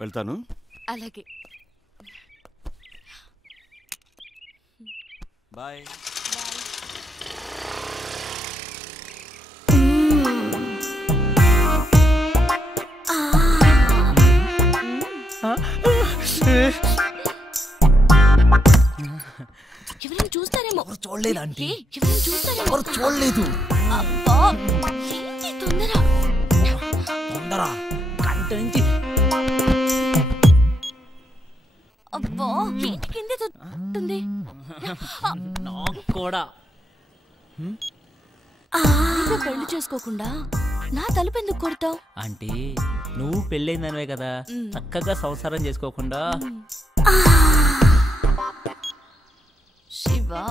వెళ్తాను. అలాగే. బాయ్. ఎవరైనా చూస్తారేమో. చూడలేదు ఆంటీ. ఎవరైనా చూస్తారేమో. చూడలేదు. అబ్బా ఏంటి తొందర కంట నుంచి. అబ్బా ఏంటి కిందే తొంతుంది. నాకు కూడా. పెళ్లి చేసుకోకుండా నా తలుపు ఎందుకు కొడతావు? ఆంటీ నువ్వు పెళ్ళైందనివే కదా, చక్కగా సంసారం చేసుకోకుండా. శివా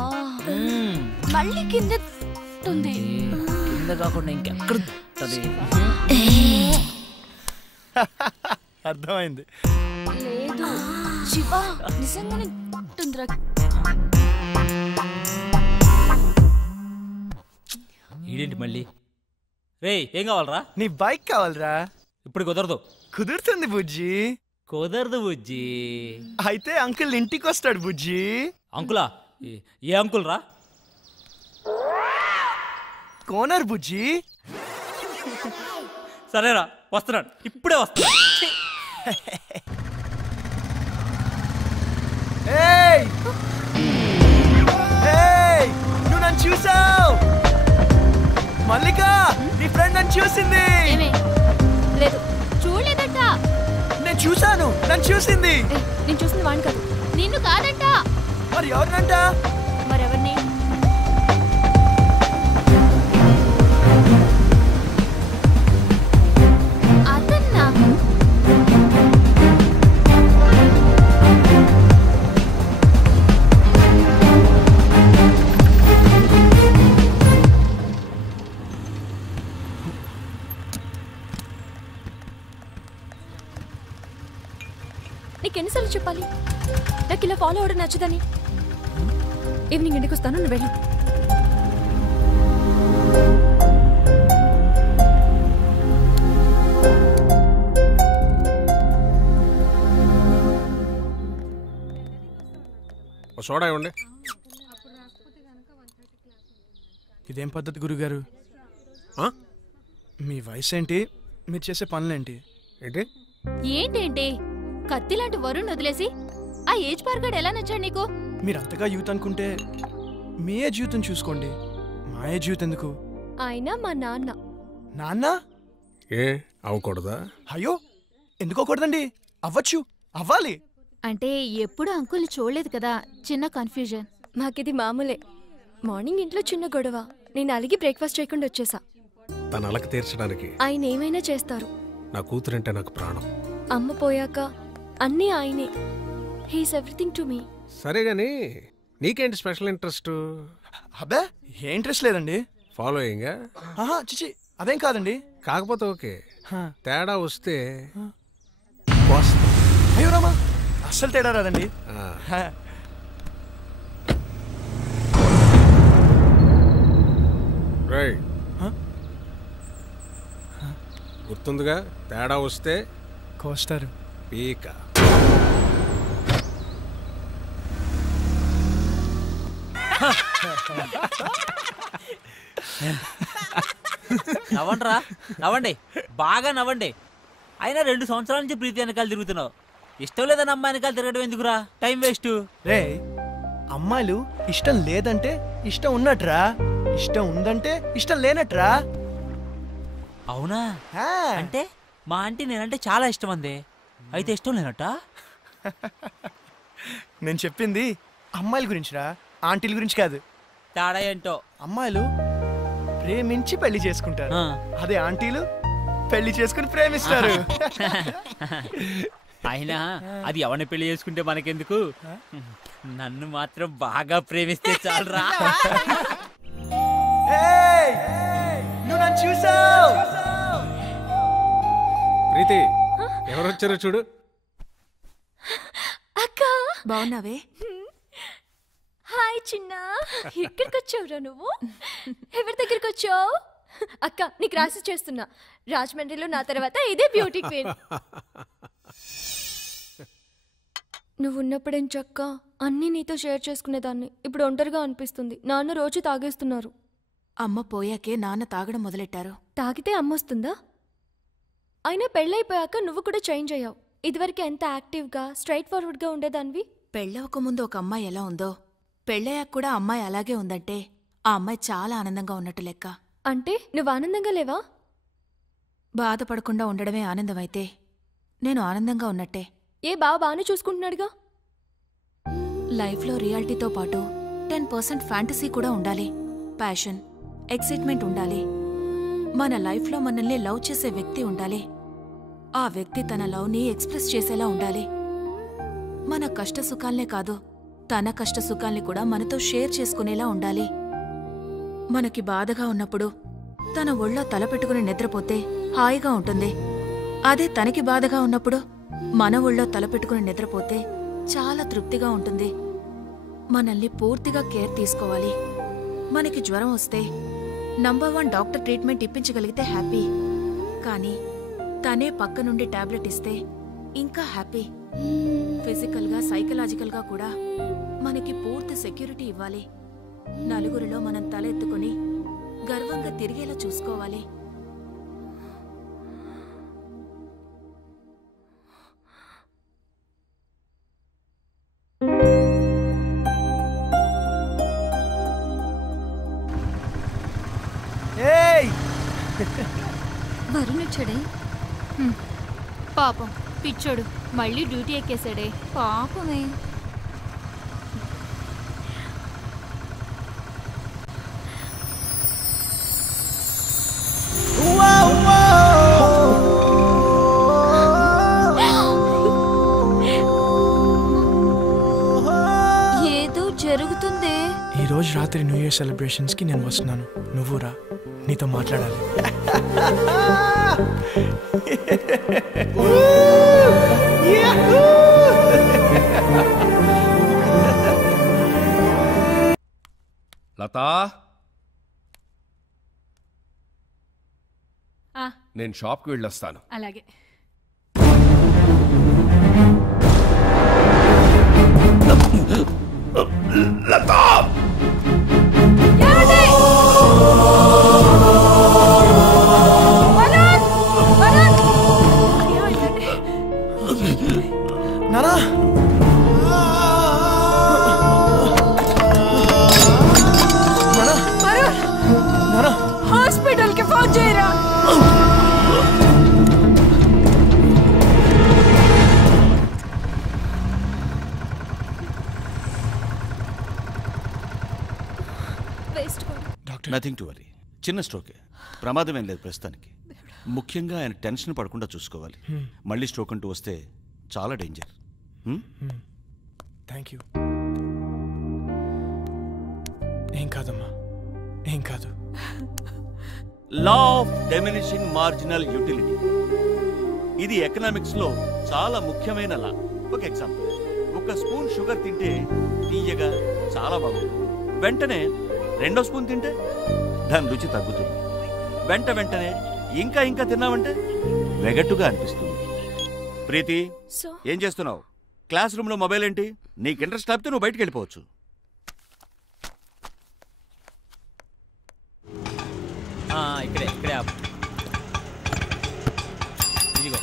మళ్ళీ కింద తుంది. కింద కాకుండా ఇంకెక్కడ అర్థమైంది. లేదు శివా నిజంగానే తుందిరా. ఈడేంటి మళ్ళీ? రే ఏం కావాలరా? నీ బైక్ కావాలరా? ఇప్పుడు కుదరదు. కుదురుతుంది బుజ్జి. కుదరదు బుజ్జి. అయితే అంకుల్ ఇంటికి వస్తాడు బుజ్జి. అంకులా? ఏ అంకుల్ రా? కోనర్ బుజ్జి. సరేరా వస్తున్నాడు, ఇప్పుడే వస్తున్నాడు. నువ్వు నన్ను చూసావు మల్లిక? నీ ఫ్రెండ్ నన్ను చూసింది. లేదు చూడలేదట. నేను చూసాను, నన్ను చూసింది. నేను చూసింది వాడిని కాదు, నిన్ను కాదట. మరి ఎవరినంట? మరెవరిని? అదన్నా. నీకెన్నిసార్లు చెప్పాలి నాకు ఇలా ఫాలో అవడం నచ్చదని? ఈవినింగ్ ఇంటికి వస్తాను, నువ్వు వెళ్ళు. సోడా ఇవ్వండి. ఇదేం పద్ధతి గురుగారు? మీ వయసు ఏంటి, మీరు చేసే పనులేంటి? ఏంటి ఏంటేంటి కత్తి లాంటి వరుణ్ వదిలేసి ఆ ఏజ్ పార్గాడు ఎలా నచ్చాడు నీకు? మీరు అంతగా యూత్ అనుకుంటే మీ ఏ జీవితం చూసుకోండి, మా ఏ జీవితం ఎందుకు? ఆయన మా నాన్న. నాన్న? ఏ అవ్వకూడదా? అయ్యో ఎందుకోకూడదండి, అవ్వచ్చు, అవ్వాలి. అంటే ఎప్పుడు అంకుల్ని చూడలేదు కదా, చిన్న కన్ఫ్యూజన్. మాకిది మామూలే. మార్నింగ్ ఇంట్లో చిన్న గొడవ, నేను అలిగి బ్రేక్ఫాస్ట్ చేయకుండా వచ్చేసా. తన అలక తీర్చడానికి ఆయన ఏమైనా చేస్తారు. నా కూతురంటే నాకు ప్రాణం. అమ్మ పోయాక అన్నీ ఆయనే. He's everything to me. సరే గాని నీకేంటి స్పెషల్ ఇంట్రెస్ట్? అబ్బే ఏ ఇంట్రెస్ట్ లేదండి. ఫాలోయింగ్? చిచి అదేం కాదండి. కాకపోతే ఓకే, తేడా వస్తే అయ్యో రామా, అస్సలు తేడా రాదండి. గుర్తుందిగా, తేడా వస్తే కోస్తారు పీక. నవ్వండిరా, నవ్వండి, బాగా నవ్వండి. అయినా 2 సంవత్సరాల నుంచి ప్రీతి వెనకాల తిరుగుతున్నావు. ఇష్టం లేదని అమ్మాయి వెనకాల తిరగడం ఎందుకురా? Time waste. రే అమ్మాయిలు ఇష్టం లేదంటే ఇష్టం ఉన్నట్రా, ఇష్టం ఉందంటే ఇష్టం లేనట్రా. అవునా? అంటే మా ఆంటీ నేనంటే చాలా ఇష్టం అంది, అయితే ఇష్టం లేనట్ట? నేను చెప్పింది అమ్మాయిల గురించిరా, ఆంటీల గురించి కాదు. తేడా ఏంటో. అమ్మాయిలు ప్రేమించి పెళ్లి చేసుకుంటారు, అదే ఆంటీలు పెళ్లి చేసుకుని ప్రేమిస్తారు. అయినా అది ఎవరిని పెళ్లి చేసుకుంటే మనకెందుకు, నన్ను మాత్రం బాగా ప్రేమిస్తే చాలరా. నువ్వు నన్ను చూసావు. ప్రీతి ఎవరొచ్చారో చూడు. అక్క బాగున్నావే? హాయ్ చిన్న, ఎక్కడికి వచ్చావురా నువ్వు? ఎవరి దగ్గరికి వచ్చావు? అక్క నీకు రాసి చేస్తున్నా, రాజమండ్రిలో నా తర్వాత ఇదే బ్యూటీ క్వీన్. నువ్వు ఉన్నప్పుడేం చక్క అన్నీ నీతో షేర్ చేసుకునేదాన్ని. ఇప్పుడు ఒంటరిగా అనిపిస్తుంది. నాన్న రోజు తాగేస్తున్నారు. అమ్మ పోయాకే నాన్న తాగడం మొదలెట్టారు. తాగితే అమ్మొస్తుందా? అయినా పెళ్ళైపోయాక నువ్వు కూడా చేంజ్ అయ్యావు. ఇదివరకు ఎంత యాక్టివ్గా స్ట్రైట్ ఫార్వర్డ్గా ఉండేదానివి. పెళ్ళవకముందు ఒక అమ్మాయి ఎలా ఉందో పెళ్ళయ్యాక కూడా అమ్మాయి అలాగే ఉందంటే ఆ అమ్మాయి చాలా ఆనందంగా ఉన్నట్టు లెక్క. అంటే నువ్వు ఆనందంగా లేవా? బాధపడకుండా ఉండడమే ఆనందమైతే నేను ఆనందంగా ఉన్నట్టే. ఏ బాగానే చూసుకుంటున్నాడుగా. లైఫ్లో రియాలిటీతో పాటు 10% ఫ్యాంటసీ కూడా ఉండాలి. ప్యాషన్, ఎక్సైట్మెంట్ ఉండాలి. మన లైఫ్లో మనల్ని లవ్ చేసే వ్యక్తి ఉండాలి. ఆ వ్యక్తి తన లవ్ని ఎక్స్ప్రెస్ చేసేలా ఉండాలి. మన కష్ట సుఖాల్నే కాదు, తన కష్ట సుఖాల్ని కూడా మనతో షేర్ చేసుకునేలా ఉండాలి. మనకి బాధగా ఉన్నప్పుడు తన ఒళ్ళో తలపెట్టుకుని నిద్రపోతే హాయిగా ఉంటుంది. అదే తనకి బాధగా ఉన్నప్పుడు మన ఒళ్ళో తలపెట్టుకుని నిద్రపోతే చాలా తృప్తిగా ఉంటుంది. మనల్ని పూర్తిగా కేర్ తీసుకోవాలి. మనకి జ్వరం వస్తే నంబర్ 1 డాక్టర్ ట్రీట్మెంట్ ఇప్పించగలిగితే హ్యాపీ. కానీ తనే పక్క నుండి టాబ్లెట్ ఇస్తే ఇంకా హ్యాపీ. ఫిజికల్గా సైకలాజికల్గా కూడా మనకి పూర్తి సెక్యూరిటీ ఇవ్వాలి. నలుగురిలో మనం తల ఎత్తుకుని గర్వంగా తిరిగేలా చూసుకోవాలి. వరుణ్ వచ్చాడే. పాపం పిచ్చోడు మళ్ళీ డ్యూటీ ఎక్కేశాడే. పాపమే. ఏదో జరుగుతుందే. ఈ రోజు రాత్రి న్యూ ఇయర్ సెలబ్రేషన్స్ కి నేను వస్తున్నాను. నువ్వు రా, నీతో మాట్లాడాలి. లతా, నేను షాప్కి వెళ్ళొస్తాను. అలాగే. లతా, నానా, హాస్పిటల్ కి ఫోన్ చేయరా. Nothing to worry. చిన్న స్ట్రోకే, ప్రమాదం ఏం లేదు ప్రస్తుతానికి. ముఖ్యంగా ఆయన టెన్షన్ పడకుండా చూసుకోవాలి. మళ్ళీ స్ట్రోక్ అంటూ వస్తే చాలా డేంజర్. Thank you. ఏం కాదమ్మా, ఏం కాదు. Law of diminishing marginal utility, ఇది ఎకనామిక్స్ లో చాలా ముఖ్యమైన లా. ఒక ఎగ్జాంపుల్, ఒక స్పూన్ షుగర్ తింటే తీయగా చాలా బాగుంది. వెంటనే 2వ స్పూన్ తింటే దాని రుచి తగ్గుతుంది. వెంటనే ఇంకా ఇంకా తిన్నావంటే వెగట్టుగా అనిపిస్తుంది. ప్రీతి, ఏం చేస్తున్నావు? క్లాస్ రూమ్ లో మొబైల్ ఏంటి? నీకు ఇంట్రెస్ట్ లేకపోతే నువ్వు బయటికి వెళ్ళిపోవచ్చు. ఇక్కడే ఆపు. ఇదిగో.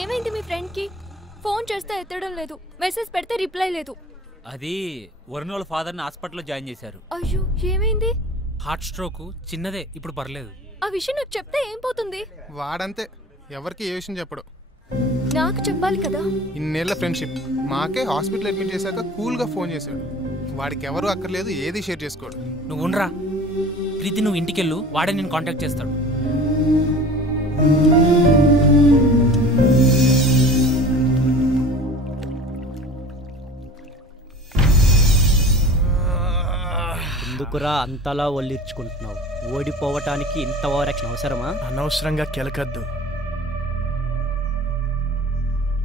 ఏమైంది మీ ఫ్రెండ్ కి? ఫోన్ చేస్తే ఎత్తడం లేదు, మెసేజ్ పెడితే రిప్లై లేదు. అది వరుణ్ వాళ్ళ ఫాదర్ని హాస్పిటల్లో జాయిన్ చేశారు. అయ్యో, ఏమైంది? హార్ట్ స్ట్రోక్, చిన్నదే, ఇప్పుడు పర్లేదు. ఆ విషయం నాకు చెప్తే ఏం పోతుంది? వాడంతే, ఎవరికి ఏ విషయం చెప్పడు. నాకు చెప్పాలి కదా. ఇన్నేళ్ల ఫ్రెండ్షిప్, మాకే హాస్పిటల్ అడ్మిట్ చేశాక కూల్గా ఫోన్ చేశాడు. వాడికి ఎవరు అక్కర్లేదు, ఏది షేర్ చేసుకోడు. నువ్వు ఉండరా ప్రీతి, నువ్వు ఇంటికెళ్ళు, వాడే నేను కాంటాక్ట్ చేస్తాడు. ఎందుకురా అంతలా ఒళ్ళిర్చుకుంటున్నావు? ఓడిపోవటానికి ఇంత ఓవరాక్షన్ అవసరమా? అనవసరంగా కెలకద్దు,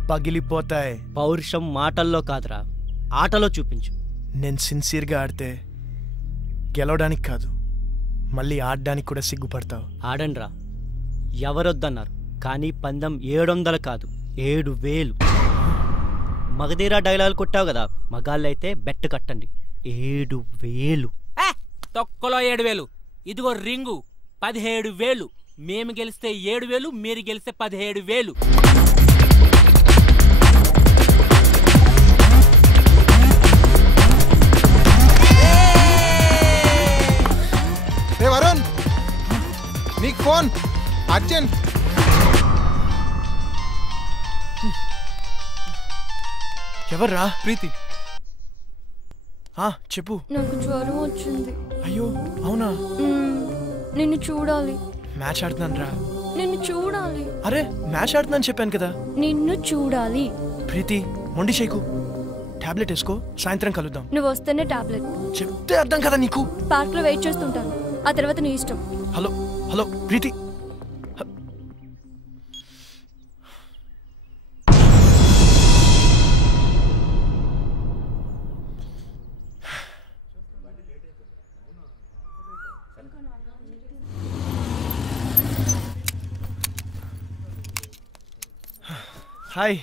పగిలిపోతాయి. పౌరుషం మాటల్లో కాదురా, ఆటలో చూపించు. నేను సిన్సియర్గా ఆడితే గెలవడానికి కాదు, మళ్ళీ ఆడడానికి కూడా సిగ్గుపడతావు. ఆడండ్రా, ఎవరొద్దన్నారు? కానీ పందెం 700 కాదు 7000. మగధీరా డైలాగ్ కొట్టావు కదా, మగాళ్ళైతే బెట్ కట్టండి 7000. తొక్కలో 7000. ఇదిగో రింగు 17,000. మేము గెలిస్తే 7,000, మీరు గెలిస్తే 17,000. వరుణ్, నీకు ఫోన్ అర్జెంట్. ఎవర్రా? ప్రీతి. చెప్పు. నాకు జ్వరం వచ్చింది. అయ్యో అవునా? నిన్ను చూడాలి. మ్యాచ్ ఆడుతున్నాను రా. నిన్ను చూడాలి. అరే మ్యాచ్ ఆడుతున్నాను చెప్పాను కదా. నిన్ను చూడాలి. ప్రీతి మొండి షేకు. టాబ్లెట్ వేసుకో, సాయంత్రం కలుద్దాం. నువ్వు వస్తేనే టాబ్లెట్. చెప్తే అర్థం కదా నీకు. పార్క్ లో వెయిట్ చేస్తుంటాను, ఆ తర్వాత నీ ఇష్టం. హలో హలో ప్రీతి. హాయ్.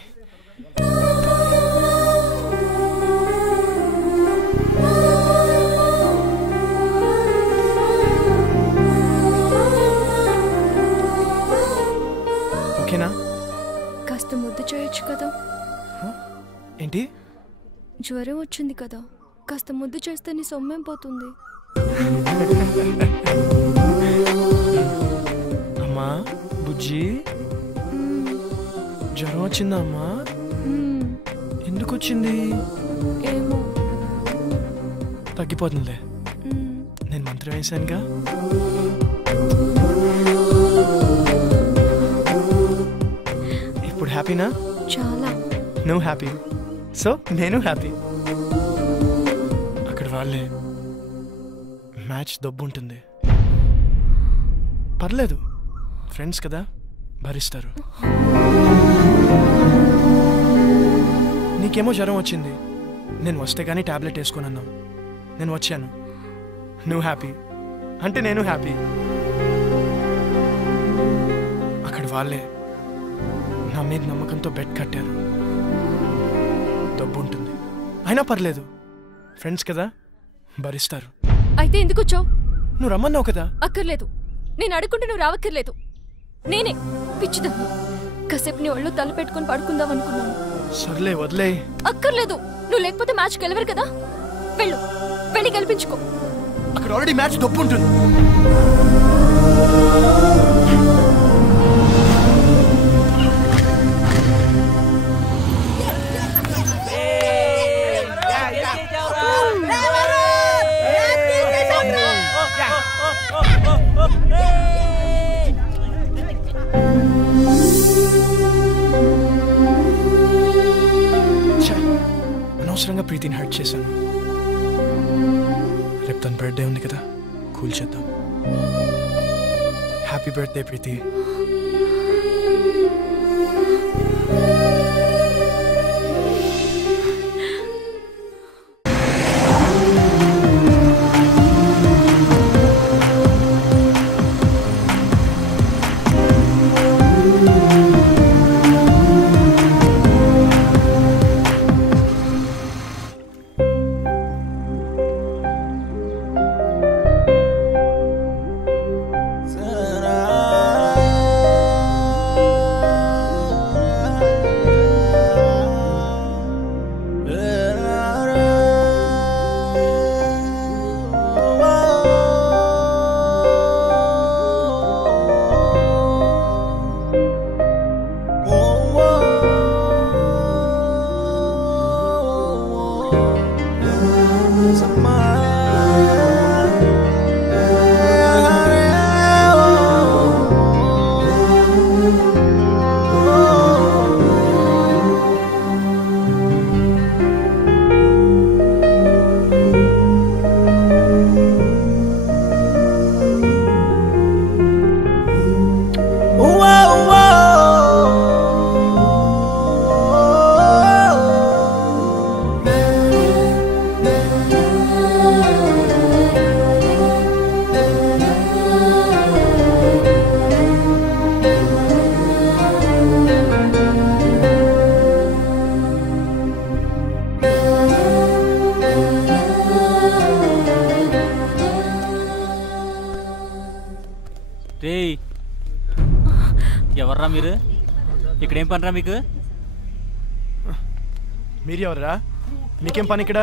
ఓకేనా? కాస్త ముద్దు చేయొచ్చు కదా. ఏంటి? జ్వరం వచ్చింది కదా, కాస్త ముద్దు చేస్తే నీ సొమ్మేం పోతుంది. అమ్మా బుజ్జి, జ్వరం వచ్చిందా అమ్మా? ఎందుకు వచ్చింది? ఏమో. తగ్గిపోతుందిలే, నేను మంత్రం వేశానుగా. ఇప్పుడు హ్యాపీనా? చాలా. నువ్వు హ్యాపీ, సో నేను హ్యాపీ. అక్కడ వాళ్ళే మ్యాచ్ దబ్బు ఉంటుంది. పర్లేదు, ఫ్రెండ్స్ కదా, భరిస్తారు. నీకేమో జ్వరం వచ్చింది, నేను వస్తే కానీ టాబ్లెట్ వేసుకొని అన్నావు. నేను వచ్చాను, నువ్వు హ్యాపీ అంటే నేను హ్యాపీ. అక్కడ వాళ్ళే నా మీద నమ్మకంతో బెడ్ కట్టారు. డబ్బు ఉంటుంది, అయినా పర్లేదు, ఫ్రెండ్స్ కదా, భరిస్తారు. అయితే ఎందుకు వచ్చావు? నువ్వు రమ్మన్నావు కదా. అక్కర్లేదు, నేను అడుగుంటే నువ్వు రావక్కర్లేదు. నేనే పిచ్చిదాన్ని, కాసేపు నీ ఒళ్ళు తల పెట్టుకుని పడుకుందాం అనుకున్నాను. సర్లే వదిలే. అక్కర్లేదు, నువ్వు లేకపోతే మ్యాచ్ గెలవరు కదా. వెళ్ళు, వెళ్ళి గెలిపించుకో. అక్కడ ఆల్రెడీ మ్యాచ్ డబ్బు ఉంటుంది. అనవసరంగా ప్రీతిని హర్ట్ చేశాను. రేపు తన బర్త్డే ఉంది కదా, కూల్ చేద్దాం. హ్యాపీ బర్త్డే ప్రీతి. రేయ్ ఎవర్రా మీరు? ఇక్కడేం పనిరా మీకు? మీరు ఎవర్రా? మీకేం పని ఇక్కడ?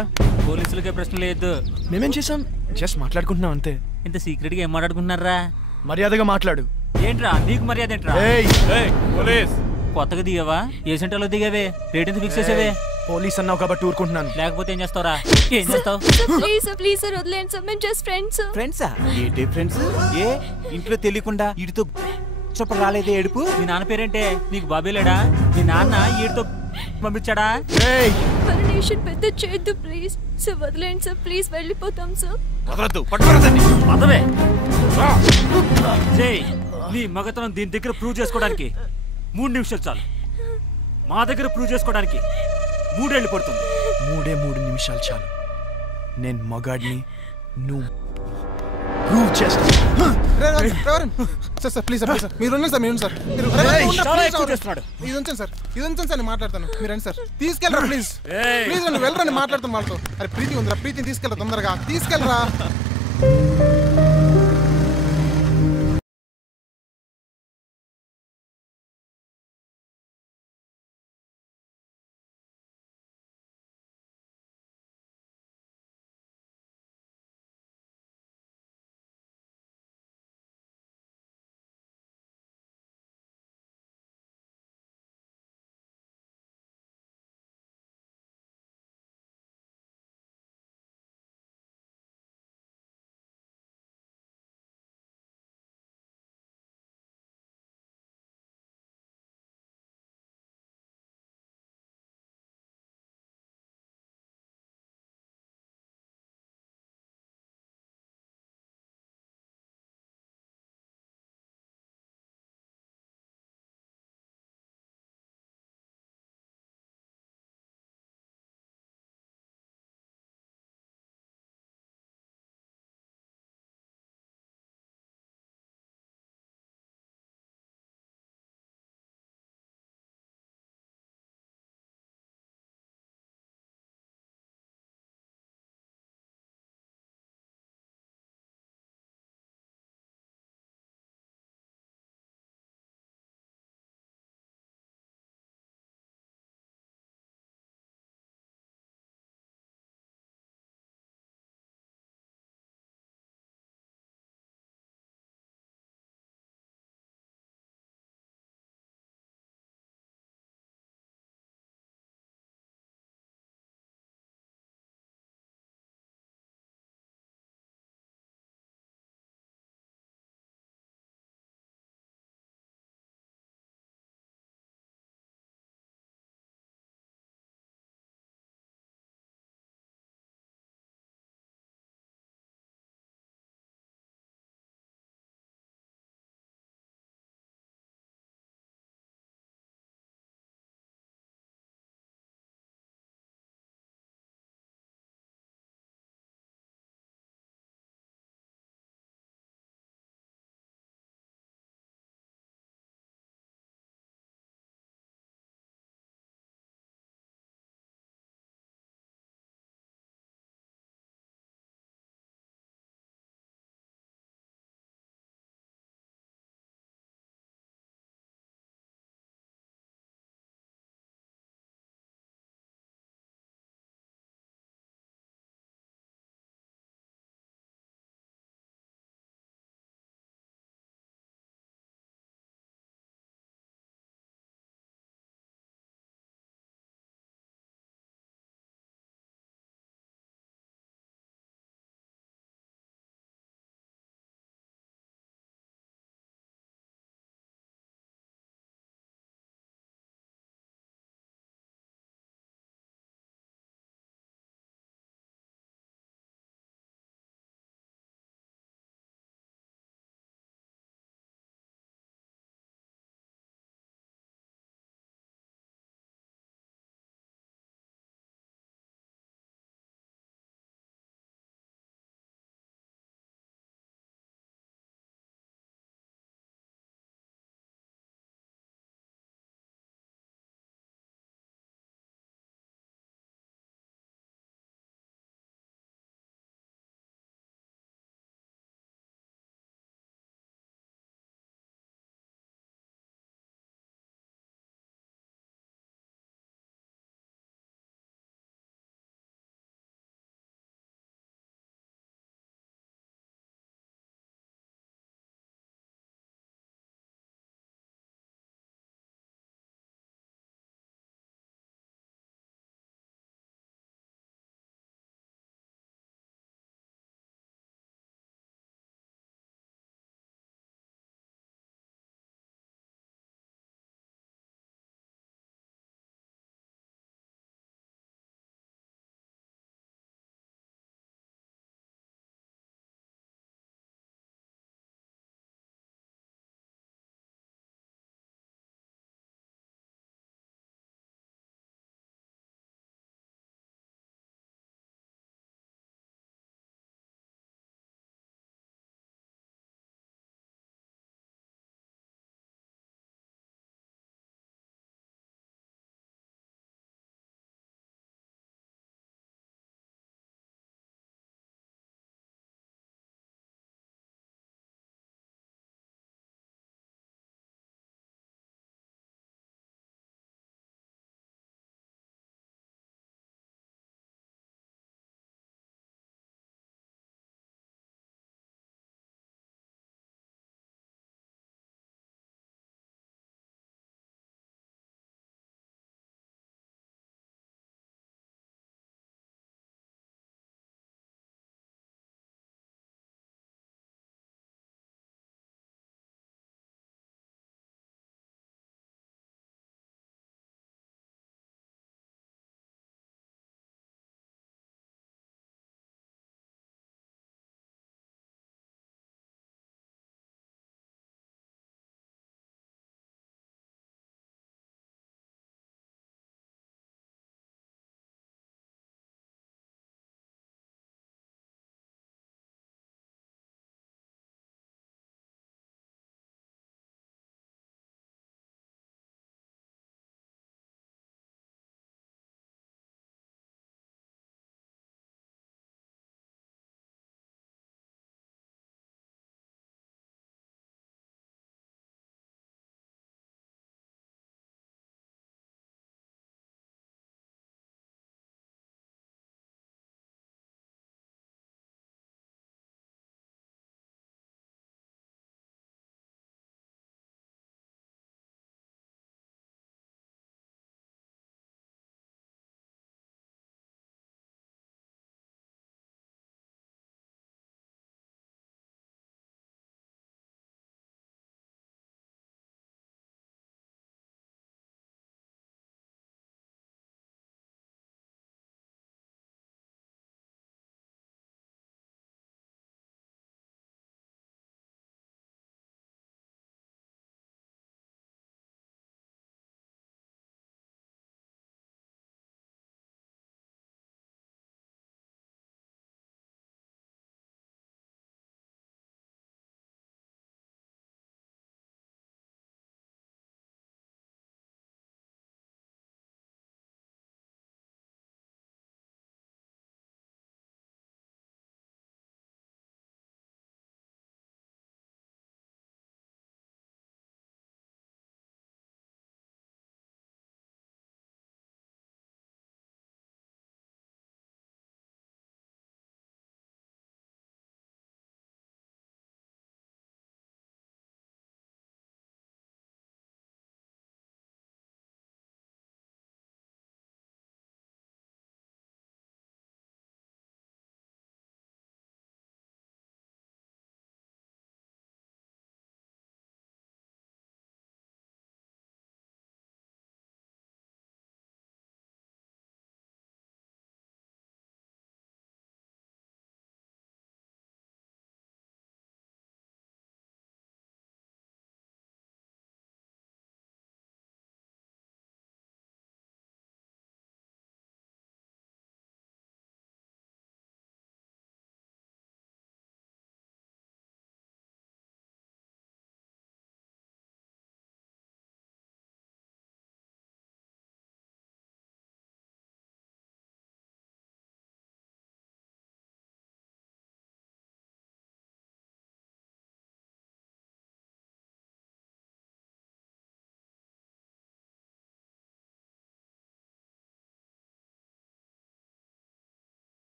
పోలీసులకే ప్రశ్న లేదు. మేమేం చేసాం? జస్ట్ మాట్లాడుకుంటున్నాం అంతే. ఇంత సీక్రెట్గా ఏం మాట్లాడుకుంటున్నారా? మర్యాదగా మాట్లాడు. ఏంట్రా నీకు మర్యాద ఏంట్రా? పోలీస్ కొత్తగా దిగావా? ఏ సెంటర్లో దిగావే? రేట్ ఎంత ఫిక్స్ చేసావే? పోలీస్ అన్నావు కాబట్టి ఊరుకుంటున్నాను. లేకపోతే ఏం చేస్తావురా? ఏం చేస్తావు? ప్లీజ్ సార్ వదిలేండి సార్, మేము జస్ట్ ఫ్రెండ్స్. ఫ్రెండ్సా? ఏంటి ఫ్రెండ్స్? ఏ ఇంట్లో తెలియకుండా వీడితో చెప్ప రాలేదే ఏడుపు? మీ నాన్న పేరేంటే? నీకు బాబే లేడా? మీ నాన్న వీడితో పంపించాడా? పర్మిషన్ పెద్ద చేయొద్దు ప్లీజ్ సార్, వదిలేండి సార్ ప్లీజ్, వెళ్ళిపోతాం సార్. వదలద్దు, పట్టుకోరదండి. పదవే జై, నీ మగతనం దీని దగ్గర ప్రూవ్ చేసుకోవడానికి 3 నిమిషాలు చాలు. మా దగ్గర ప్రూవ్ చేసుకోవడానికి 3 ఏళ్ళు పడుతుంది. 3 నిమిషాలు చాలు. నేను మగాడిని, నువ్వు ప్రూవ్ చేస్తా. సార్ ప్లీజ్ సార్, మీరు ఉండండి సార్, మీరు సార్, ఇది ఉంచండి సార్, ఇది ఉంచండి సార్, నేను మాట్లాడతాను. మీరు రండి సార్, తీసుకెళ్ళరా ప్లీజ్, ప్లీజ్ రండి, వెళ్ళరండి, మాట్లాడతాను వాళ్ళతో. అరే ప్రీతి ఉందిరా, ప్రీతిని తీసుకెళ్ళరా, తొందరగా తీసుకెళ్ళరా.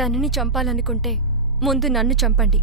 తనని చంపాలనుకుంటే ముందు నన్ను చంపండి.